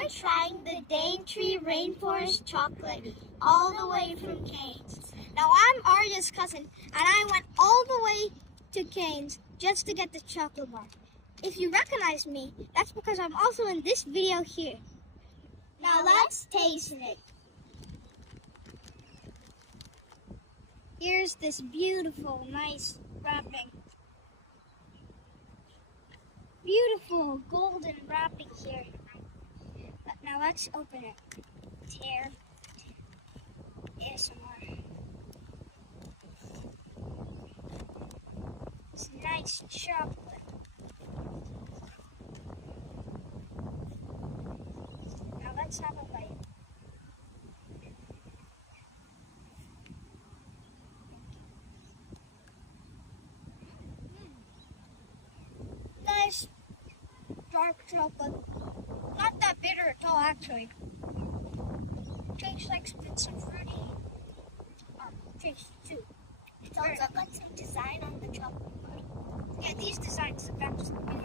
we're trying the Daintree Rainforest chocolate all the way from Cairns. Now I'm Arya's cousin, and I went all the way to Cairns just to get the chocolate bar. If you recognize me, that's because I'm also in this video here. Now let's taste it. Here's this beautiful, nice wrapping. Beautiful golden wrapping here. But now let's open it. Tear. ASMR. It's nice chocolate. Now let's have a bite. Nice dark chocolate. Not that bitter at all, actually. Tastes like some fruity taste too. It's also got some design on the chocolate bar. Yeah, these designs are absolutely